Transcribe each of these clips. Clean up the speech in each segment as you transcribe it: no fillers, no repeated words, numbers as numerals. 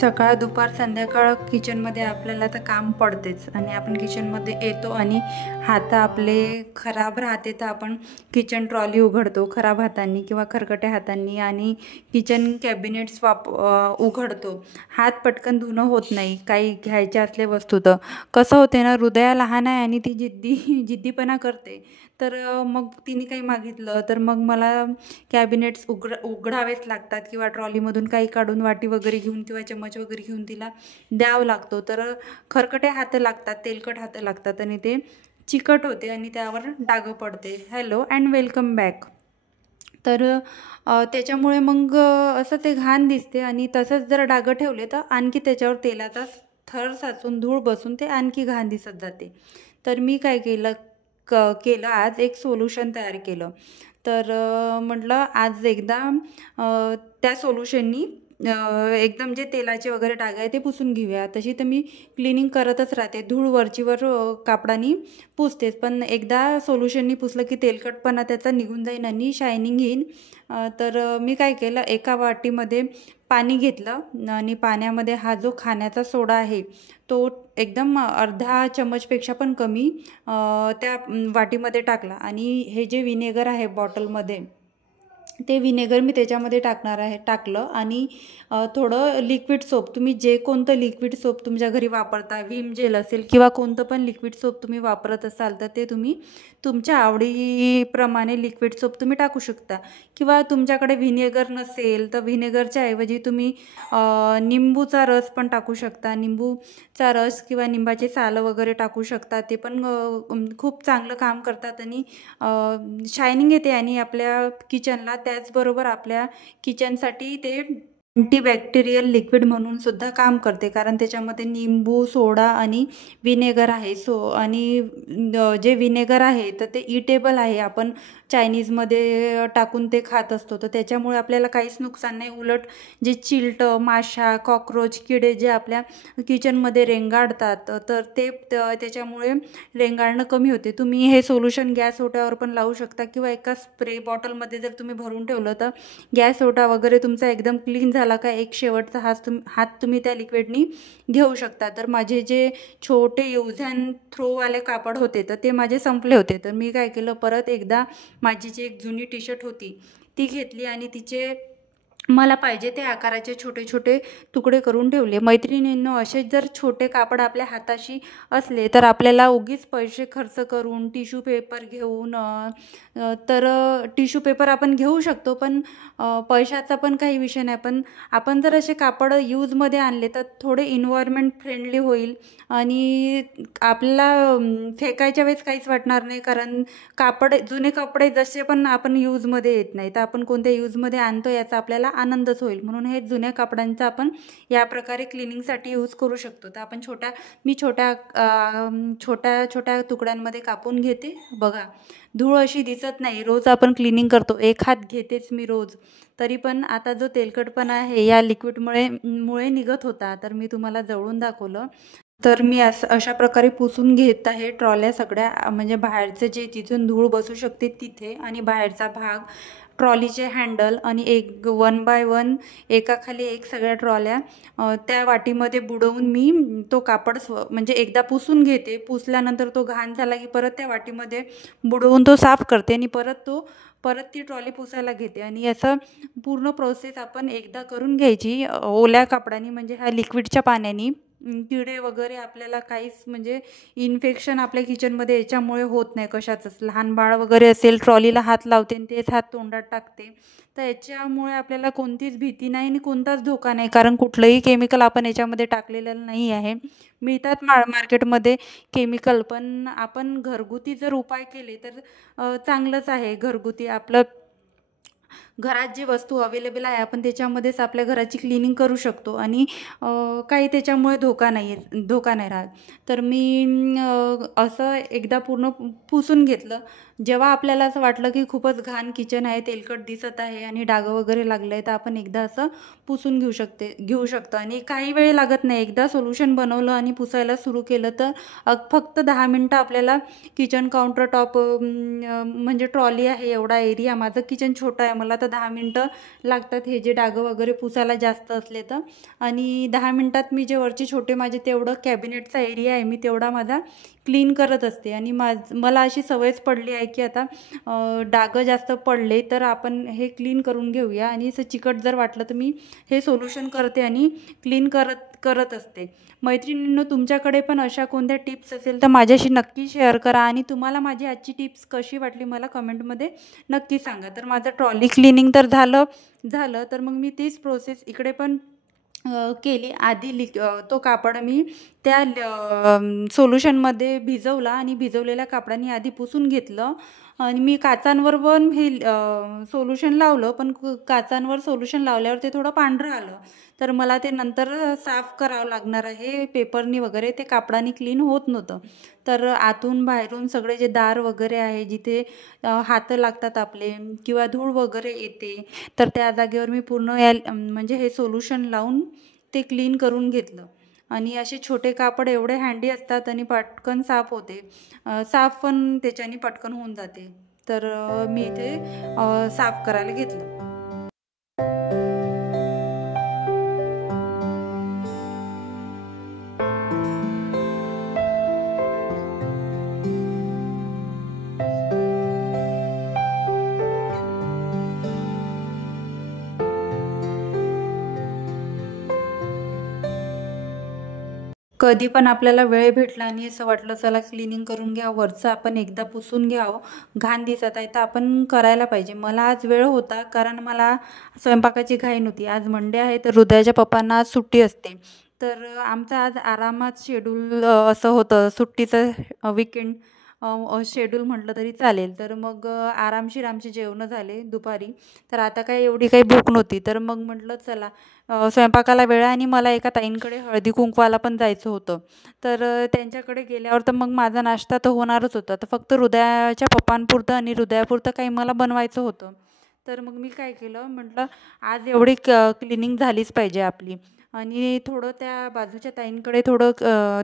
सकाळ दुपार संध्याकाळ किचनमध्ये आपल्याला तर काम पडतेच आणि आपण किचनमध्ये येतो आणि हात आपले खराब राहते तर आपण किचन ट्रॉली उघडतो खराब हातांनी किंवा खरकट्या हातांनी आणि किचन कॅबिनेट्स उघडतो. हात पटकन धुणं होत नाही काही घ्यायच्या असल्या वस्तू. तर कसं होते ना, हृदया लहान आहे आणि ती जिद्दीपणा करते. तर मग तिने काही मागितलं तर मग मला कॅबिनेट्स उघडावेच लागतात किंवा ट्रॉलीमधून काही काढून वाटी वगैरे घेऊन किंवा चम्मच वगैरे घेऊन तिला द्यावं लागतो. तर खरकटे हात लागतात, तेलकट हात लागतात आणि ते चिकट होते आणि त्यावर डाग पडते. Hello and welcome back. तर त्याच्यामुळे मग असं ते घाण दिसते आणि तसंच जर डाग ठेवले तर आणखी त्याच्यावर तेलाचा थर साचून धूळ बसून ते आणखी घाण दिसत जाते. तर मी काय केलं आज एक सोल्युशन तयार केलं. तर म्हटलं आज एकदा त्या सोल्युशननी एकदम जे तेलाचे वगैरे डाग आहे ते पुसून घेऊया. तशी तर मी क्लिनिंग करतच राहते, धूळ वरचीवर कापडानी पुसतेच, पण एकदा सोल्युशननी पुसलं की तेलकटपणा त्याचा निघून जाईन आणि शायनिंग येईन. तर मी काय केलं, एका वाटीमध्ये पाणी घेतलं आणि पाण्यामध्ये हा जो खाण्याचा सोडा आहे तो एकदम अर्धा चम्मचपेक्षा पण कमी त्या वाटीमध्ये टाकला आणि हे जे विनेगर आहे बॉटलमध्ये ते विनेगर मी त्याच्यामध्ये टाकलं आणि थोडं लिक्विड सोप, तुम्ही जे कोणतं लिक्विड सोप तुमच्या घरी वापरता, विम जेल असेल किंवा कोणतं पण लिक्विड सोप तुम्ही वापरत असाल तर ते तुम्ही तुमच्या आवडीप्रमाणे लिक्विड सोप तुम्ही टाकू शकता. किंवा तुमच्याकडे व्हिनेगर नसेल तर व्हिनेगरच्या ऐवजी तुम्ही निंबूचा रस पण टाकू शकता. निंबूचा रस किंवा निंबाचे सालं वगैरे टाकू शकता, ते पण खूप चांगलं काम करतात आणि शायनिंग येते आणि आपल्या किचनला, त्याचबरोबर आपल्या किचनसाठी ते अँटीबॅक्टेरियल लिक्विड म्हणून सुद्धा काम करते, कारण त्याच्यामध्ये निंबू, सोडा आणि विनेगर आहे. आणि जे विनेगर आहे तर ते इटेबल आहे, आपण चायनीजमध्ये टाकून ते खात असतो, तर त्याच्यामुळे आपल्याला काहीच नुकसान नाही. उलट जे चिलटं, माशा, कॉक्रोच, किडे जे आपल्या किचनमध्ये रेंगाळतात तर ते त्याच्यामुळे रेंगाळणं कमी होते. तुम्ही हे सोल्युशन गॅस ओट्यावर पण लावू शकता किंवा एका स्प्रे बॉटलमध्ये जर तुम्ही भरून ठेवलं तर गॅस ओटा वगैरे तुमचा एकदम क्लीन झाला का एक शेवटचा हात तुम्ही त्या लिक्विडनी घेऊ शकता. तर माझे जे छोटे यूज अँड थ्रोवाले कापड होते तर ते माझे संपले होते. तर मी काय केलं, परत एकदा माझी जी एक जुनी टी शर्ट होती ती घेतली आणि तिचे मला पाहिजे ते आकाराचे छोटे छोटे तुकडे करून ठेवले. मैत्रिणींनो, असे जर छोटे कापड आपल्या हाताशी असले तर आपल्याला उगीच पैसे खर्च करून टिश्यू पेपर घेऊन तर टिश्यू पेपर आपण घेऊ शकतो, पण पैशाचा पण काही विषय नाही. पण आपण जर असे कापड यूजमध्ये आणले तर थोडे इन्व्हायरमेंट फ्रेंडली होईल आणि आपल्याला फेकायच्या वेळेस काहीच वाटणार नाही, कारण जुने कपडे जसे पण आपण यूजमध्ये येत नाही तर आपण कोणत्या यूजमध्ये आणतो याचा आपल्याला आनंदच होईल. म्हणून हे जुन्या कपड्यांचा आपण या प्रकारे क्लिनिंगसाठी यूज करू शकतो. तर आपण मी छोट्या छोट्या तुकड्यांमध्ये कापून घेते. बघा, धूळ अशी दिसत नाही, रोज आपण क्लिनिंग करतो, एक हात घेतेच मी रोज, तरी पण आता जो तेलकटपणा आहे या लिक्विडमुळे निघत होता. तर मी तुम्हाला जवळून दाखवलं. तर मी अशा प्रकारे पुसून घेत आहे ट्रॉल्या सगळ्या, म्हणजे बाहेरचं जे जिथून धूळ बसू शकते तिथे आणि बाहेरचा भाग, ट्रॉलीचे हँडल आणि एक 1 बाय 1 एकाखाली एक सगळ्या ट्रॉल्या त्या वाटीमध्ये बुडवून मी तो कापड म्हणजे एकदा पुसून घेते. पुसल्यानंतर तो घाण झाला की परत त्या वाटीमध्ये बुडवून तो साफ करते आणि परत ती ट्रॉली पुसायला घेते आणि असं पूर्ण प्रोसेस आपण एकदा करून घ्यायची ओल्या कपड्यानी, म्हणजे ह्या लिक्विडच्या पाण्याने. किडे वगैरे आपल्याला काहीच म्हणजे इन्फेक्शन आपल्या किचनमध्ये याच्यामुळे होत नाही कशाचंच. लहान बाळ वगैरे असेल, ट्रॉलीला हात लावते आणि तेच हात तोंडात टाकते, तर याच्यामुळे आपल्याला कोणतीच भीती नाही आणि कोणताच धोका नाही, कारण कुठलंही केमिकल आपण याच्यामध्ये टाकलेलं नाही आहे. मिळतात मार्केटमध्ये केमिकल, पण आपण घरगुती जर उपाय केले तर चांगलंच आहे. घरगुती आपलं घरात जी वस्तू अवेलेबल आहे आपण त्याच्यामध्येच आपल्या घराची क्लिनिंग करू शकतो आणि काही त्याच्यामुळे धोका नाही राहत. तर मी असं एकदा पूर्ण पुसून घेतलं. जेव्हा आपल्याला असं वाटलं की खूपच घाण किचन आहे, तेलकट दिसत आहे आणि डाग वगैरे लागले आहे, तर आपण एकदा असं पुसून घेऊ शकतो आणि काही वेळ लागत नाही. एकदा सोल्युशन बनवलं आणि पुसायला सुरू केलं तर फक्त 10 मिनटं आपल्याला किचन काउंटर टॉप म्हणजे ट्रॉली आहे एवढा एरिया, माझं किचन छोटं आहे, मला तर 10 मिनटं लागतात हे जे डागं वगैरे पुसायला जास्त असले तर. आणि 10 मिनटात मी जे वरचे छोटे माझे तेवढं कॅबिनेटचा एरिया आहे मी तेवढा माझा क्लीन करत असते. आणि मला अशी सवयच पडली आहे की आता डागं जास्त पडले तर आपण हे क्लीन करून घेऊया. आणि असं चिकट जर वाटलं तर मी हे सोल्युशन करते आणि क्लीन करत असते. मैत्रिणींनो, तुमच्याकडे पण अशा कोणत्या टिप्स असेल तर माझ्याशी नक्की शेअर करा. आणि तुम्हाला माझी आजची टिप्स कशी वाटली मला कमेंटमध्ये नक्की सांगा. तर माझं ट्रॉली क्लिनिंग तर झालं तर मग मी तीच प्रोसेस इकडे पण केली. आधी तो कापड मी त्या सोल्युशनमध्ये भिजवला आणि भिजवलेल्या कापडाने आधी पुसून घेतलं. आणि मी काचांवर पण हे सोल्युशन लावलं, पण काचांवर सोल्युशन लावल्यावर ते थोडं पांढरं आलं. तर मला ते नंतर साफ करावं लागणार आहे पेपरनी वगैरे, ते कापडाने क्लीन होत नव्हतं. तर आतून बाहेरून सगळे जे दार वगैरे आहे जिथे हात लागतात आपले किंवा धूळ वगैरे येते तर त्या जागेवर मी पूर्ण म्हणजे हे सोल्युशन लावून ते क्लीन करून घेतलं. आणि असे छोटे कापड एवढे हँडी असतात आणि पटकन साफ होते, साफ पण त्याच्याने पटकन होऊन जाते. तर मी इथे साफ करायला घेतलं. कधी पण आपल्याला वेळ भेटला आणि असं वाटलं चला क्लिनिंग करून घ्या, वरचं आपण एकदा पुसून घ्यावं, घाण दिसत आहे तर आपण करायला पाहिजे. मला आज वेळ होता कारण मला स्वयंपाकाची घाई नव्हती. आज मंडे आहे तर हृदयाच्या पप्पांना आज सुट्टी असते. तर आमचं आज आरामात शेड्यूल असं होतं, सुट्टीचं विकेंड शेड्यूल म्हटलं तरी चालेल. तर मग आरामशीर आमचे जेवणं झाले दुपारी. तर आता काय एवढी काही भूक नव्हती. तर मग म्हटलं चला स्वयंपाकाला वेळ आहे आणि मला एका ताईंकडे हळदी कुंकवाला पण जायचं होतं. तर त्यांच्याकडे गेल्यावर तर मग माझा नाश्ता तर होणारच होता. तर फक्त हृदयाच्या पप्पांपुरतं आणि हृदयापुरतं काही मला बनवायचं होतं. तर मग मी काय केलं, म्हटलं आज एवढी क्लिनिंग झालीच पाहिजे आपली. आणि थोडं त्या बाजूच्या ताईंकडे थोडं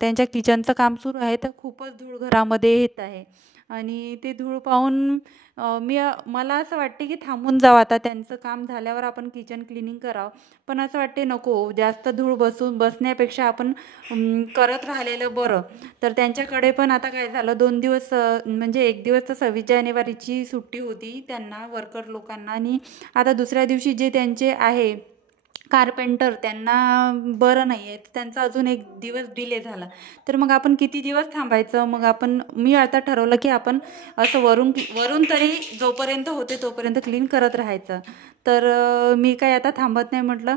त्यांच्या किचनचं काम सुरू आहे तर खूपच धूळ घरामध्ये येत आहे. आणि ते धूळ पाहून मला असं वाटते की थांबून जावं, आता त्यांचं काम झाल्यावर आपण किचन क्लिनिंग करावं. पण असं वाटते नको, जास्त धूळ बसण्यापेक्षा आपण करत राहिलेलं बरं. तर त्यांच्याकडे पण आता काय झालं, 2 दिवस म्हणजे एक दिवस तर 26 जानेवारीची सुट्टी होती त्यांना, वर्कर लोकांना. आणि आता दुसऱ्या दिवशी जे त्यांचे आहे कार्पेंटर त्यांना बरं नाही आहे, त्यांचा अजून 1 दिवस डिले झाला. तर मग आपण किती दिवस थांबायचं. मग मी आता ठरवलं की आपण असं वरून तरी जोपर्यंत होते तोपर्यंत क्लीन करत राहायचं. तर मी काय आता थांबत नाही, म्हटलं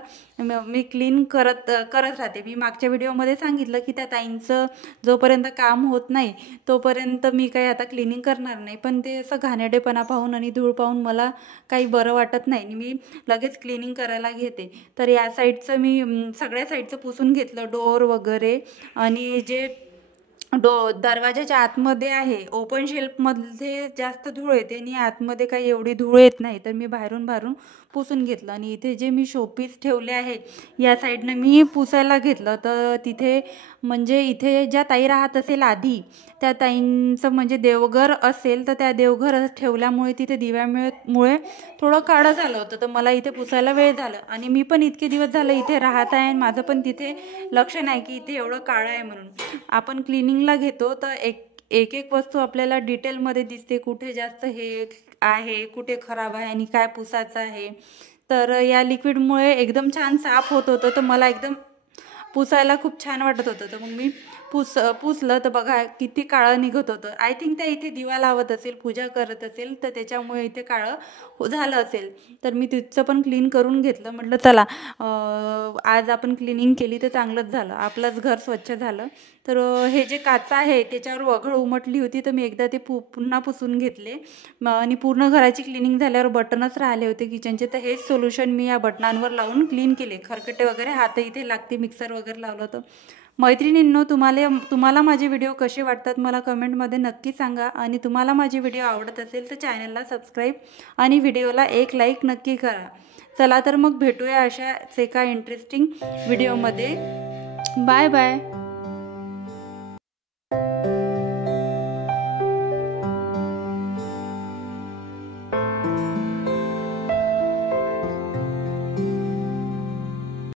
मी क्लीन करत राहते. मी मागच्या व्हिडिओमध्ये सांगितलं की त्या ताईंचं जोपर्यंत काम होत नाही तोपर्यंत मी काही आता क्लिनिंग करणार नाही. पण ते असं घाणेरडेपणा पाहून आणि धूळ पाहून मला काही बरं वाटत नाही आणि मी लगेच क्लिनिंग करायला घेते. तर या साईडचं मी सगळ्या साईडचं पुसून घेतलं, डोअर वगैरे. आणि जे दरवाजाच्या आतमध्ये आहे ओपन शेल्फमध्ये जास्त धूळ येते आणि आतमध्ये काही एवढी धूळ येत नाही. तर मी बाहेरून पुसून घेतलं. आणि इथे जे मी शोपीस ठेवले आहे या साईडनं मी पुसायला घेतलं. तर तिथे म्हणजे इथे ज्या ताई राहत असेल आधी त्या ताईंचं म्हणजे देवघर असेल तर त्या देवघर ठेवल्यामुळे तिथे दिव्यामुळे थोडं काळं झालं होतं. तर मला इथे पुसायला वेळ झाला. आणि मी पण इतके दिवस झालं इथे राहत आहे आणि माझं पण तिथे लक्ष नाही की इथे एवढं काळं आहे म्हणून. आपण क्लिनिंगला घेतो तर एक वस्तू आपल्याला डिटेलमध्ये दिसते, कुठे जास्त हे आहे, कुठे खराब आहे आणि काय पुसायचं आहे. तर या लिक्विडमुळे एकदम छान साफ होत होतं. तर मला एकदम पुसायला खूप छान वाटत होतं. तर मग मी पुसलं तर बघा किती काळं निघत होतं. आय थिंक त्या इथे दिवा लावत असेल, पूजा करत असेल तर त्याच्यामुळे इथे काळं झालं असेल. तर मी तिथचं पण क्लीन करून घेतलं. म्हटलं चला आज आपण क्लिनिंग केली तर चांगलंच झालं, आपलंच घर स्वच्छ झालं. तर हे जे काचा आहे त्याच्यावर वघळ उमटली होती तर मी एकदा ते पुन्हा पुसून घेतले. आणि पूर्ण घराची क्लिनिंग झाल्यावर बटनच राहिले होते किचनचे. तर हेच सोल्युशन मी या बटनांवर लावून क्लीन केले. खरकटे वगैरे हात इथे लागते, मिक्सर वगैरे लावलं होतं. मैत्रिणींनो, तुम्हाला माझे व्हिडिओ कसे वाटतात मला कमेंटमध्ये नक्की सांगा. आणि तुम्हाला माझे व्हिडिओ आवडत असेल तर चॅनलला सबस्क्राईब आणि व्हिडिओला एक लाईक नक्की करा. चला तर मग भेटूया अशाच एका इंटरेस्टिंग व्हिडिओमध्ये. Bye bye.